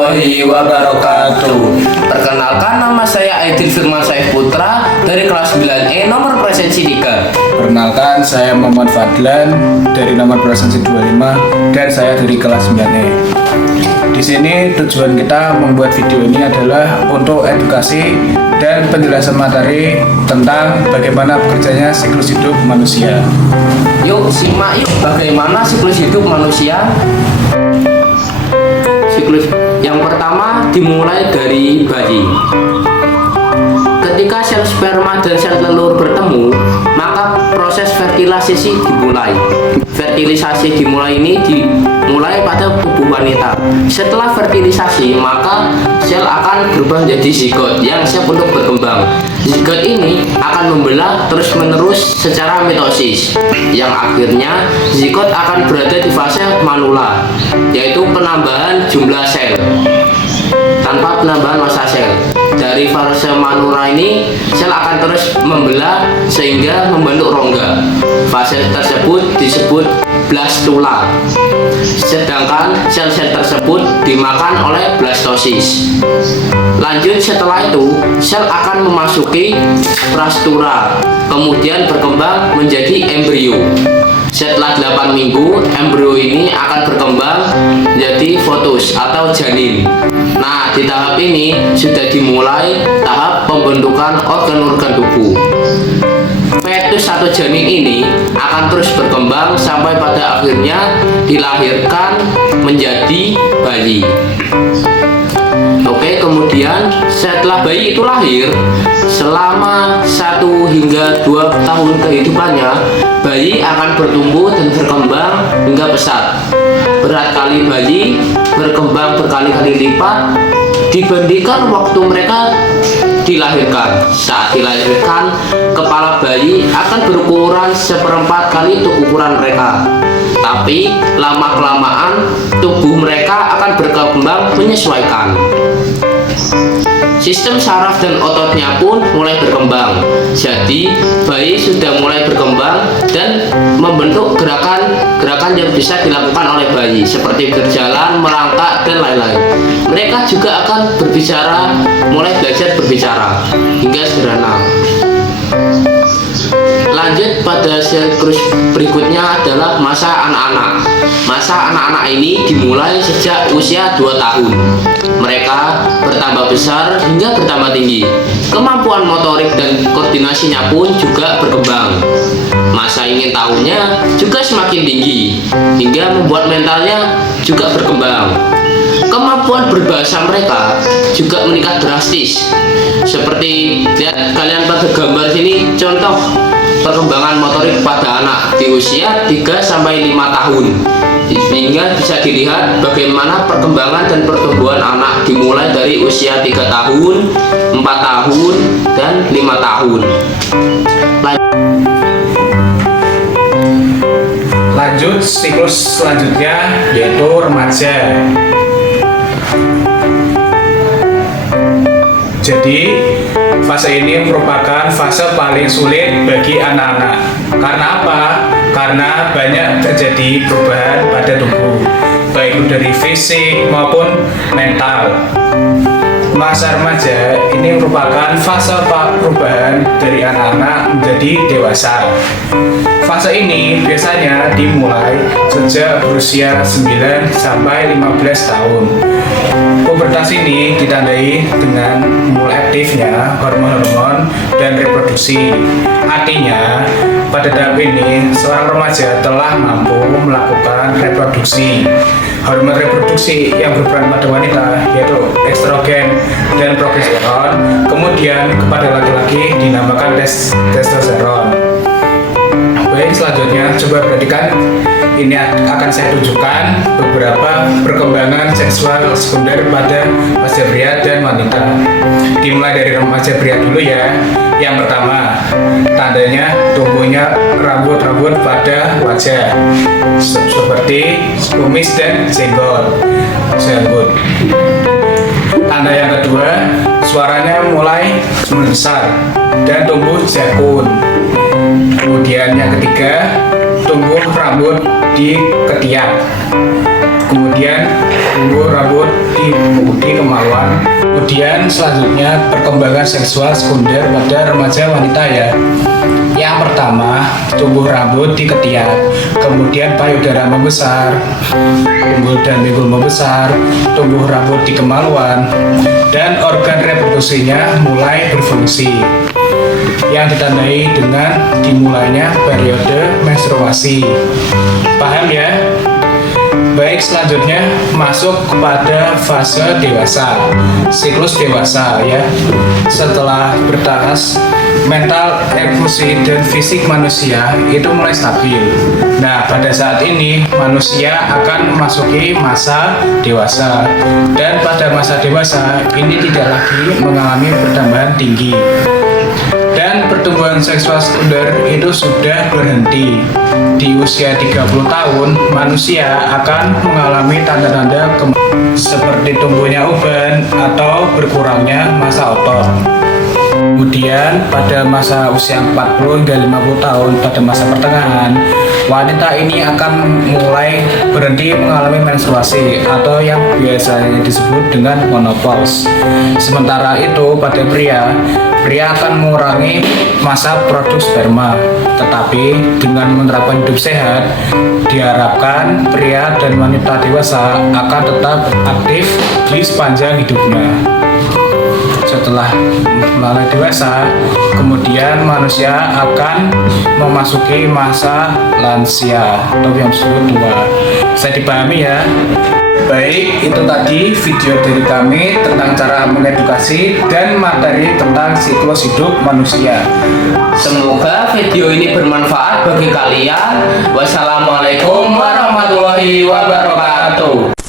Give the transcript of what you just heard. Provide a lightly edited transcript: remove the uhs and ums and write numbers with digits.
warahmatullahi wabarakatuh. Perkenalkan, nama saya Aidil Firman Saif Putra dari kelas 9E nomor presensi 3. Perkenalkan, saya Muhammad Fadlan dari nomor presensi 25 dan saya dari kelas 9E. Di sini tujuan kita membuat video ini adalah untuk edukasi dan penjelasan materi tentang bagaimana bekerjanya siklus hidup manusia. Yuk simak yuk bagaimana siklus hidup manusia. Siklus yang pertama dimulai dari bayi. Ketika sel sperma dan sel telur bertemu, maka proses fertilisasi dimulai. Fertilisasi ini dimulai pada tubuh wanita. Setelah fertilisasi, maka sel akan berubah menjadi zigot yang siap untuk berkembang. Zigot ini akan membelah terus-menerus secara mitosis, yang akhirnya zigot akan berada di fase manula, yaitu penambahan jumlah sel tanpa penambahan massa sel. Dari fase manula ini, sel akan terus membelah sehingga membentuk rongga. Fase tersebut disebut blastula. Sedangkan sel-sel tersebut dimakan oleh blastosis. Lanjut setelah itu, sel akan memasuki prastura, kemudian berkembang menjadi embrio. Setelah 8 minggu, embrio ini akan berkembang menjadi fetus atau janin. Nah, di tahap ini sudah dimulai tahap pembentukan organ-organ tubuh. Fetus atau janin ini akan terus berkembang sampai pada akhirnya dilahirkan menjadi bayi. Oke, kemudian setelah bayi itu lahir, selama 1 hingga 2 tahun kehidupannya, bayi akan bertumbuh dan berkembang hingga besar. Berat kali bayi berkembang berkali-kali lipat dibandingkan waktu mereka dilahirkan. Saat dilahirkan, kepala bayi akan berukuran 1/4 kali untuk ukuran mereka. Tapi lama-kelamaan tubuh mereka akan berkembang menyesuaikan. Sistem saraf dan ototnya pun mulai berkembang. Jadi bayi sudah mulai berkembang dan membentuk gerakan-gerakan yang bisa dilakukan oleh bayi, seperti berjalan, merangkak, dan lain-lain. Mereka juga akan berbicara, mulai belajar berbicara hingga sederhana. Lanjut pada siklus berikutnya adalah masa anak-anak. Masa anak-anak ini dimulai sejak usia 2 tahun. Mereka bertambah besar hingga bertambah tinggi. Kemampuan motorik dan koordinasinya pun juga berkembang. Masa ingin tahunya juga semakin tinggi, hingga membuat mentalnya juga berkembang. Kemampuan berbahasa mereka juga meningkat drastis. Seperti lihat kalian pada gambar sini, contoh perkembangan motorik pada anak di usia 3-5 tahun. Sehingga bisa dilihat bagaimana perkembangan dan pertumbuhan anak dimulai dari usia 3 tahun, 4 tahun, dan 5 tahun. Lanjut siklus selanjutnya yaitu remaja. Jadi fase ini merupakan fase paling sulit bagi anak-anak. Karena apa? Karena banyak terjadi perubahan pada tubuh, baik dari fisik maupun mental. Masa remaja ini merupakan fase perubahan dari anak-anak menjadi dewasa. Fase ini biasanya dimulai sejak berusia 9-15 tahun. Pubertas ini ditandai dengan mulai aktifnya hormon-hormon dan reproduksi. Artinya, pada tahap ini seorang remaja telah mampu melakukan reproduksi. Hormon reproduksi yang berperan pada wanita yaitu estrogen dan progesteron, kemudian kepada laki-laki dinamakan testosteron. Baik, selanjutnya coba perhatikan. Ini akan saya tunjukkan beberapa perkembangan seksual sekunder pada remaja pria dan wanita. Dimulai dari remaja pria dulu ya. Yang pertama, tandanya tumbuhnya rambut-rambut pada wajah seperti kumis dan jenggot. Tanda yang kedua, suaranya mulai membesar dan tumbuh jakun. Kemudian yang ketiga, tumbuh rambut di ketiak. Kemudian tumbuh rambut di Kemudian selanjutnya perkembangan seksual sekunder pada remaja wanita ya. Yang pertama, tumbuh rambut di ketiak, kemudian payudara membesar, unggul dan pinggul membesar, tumbuh rambut di kemaluan, dan organ reproduksinya mulai berfungsi. Yang ditandai dengan dimulainya periode menstruasi. Paham ya? Baik, selanjutnya masuk kepada fase dewasa, siklus dewasa ya. Setelah bertahap, mental, emosi, dan fisik manusia itu mulai stabil. Nah, pada saat ini manusia akan memasuki masa dewasa, dan pada masa dewasa ini tidak lagi mengalami pertambahan tinggi. Dan pertumbuhan seksual sekunder itu sudah berhenti. Di usia 30 tahun, manusia akan mengalami tanda-tanda seperti tumbuhnya uban atau berkurangnya massa otot. Kemudian pada masa usia 40 hingga 50 tahun pada masa pertengahan, wanita ini akan mulai berhenti mengalami menstruasi atau yang biasanya disebut dengan menopause. Sementara itu pada pria akan mengurangi masa produksi sperma. Tetapi dengan menerapkan hidup sehat, diharapkan pria dan wanita dewasa akan tetap aktif di sepanjang hidupnya. Setelah mulai dewasa, kemudian manusia akan memasuki masa lansia atau yang disebut tua. Bisa dipahami ya? Baik, itu tadi video dari kami tentang cara mengedukasi dan materi tentang siklus hidup manusia. Semoga video ini bermanfaat bagi kalian. Wassalamualaikum warahmatullahi wabarakatuh.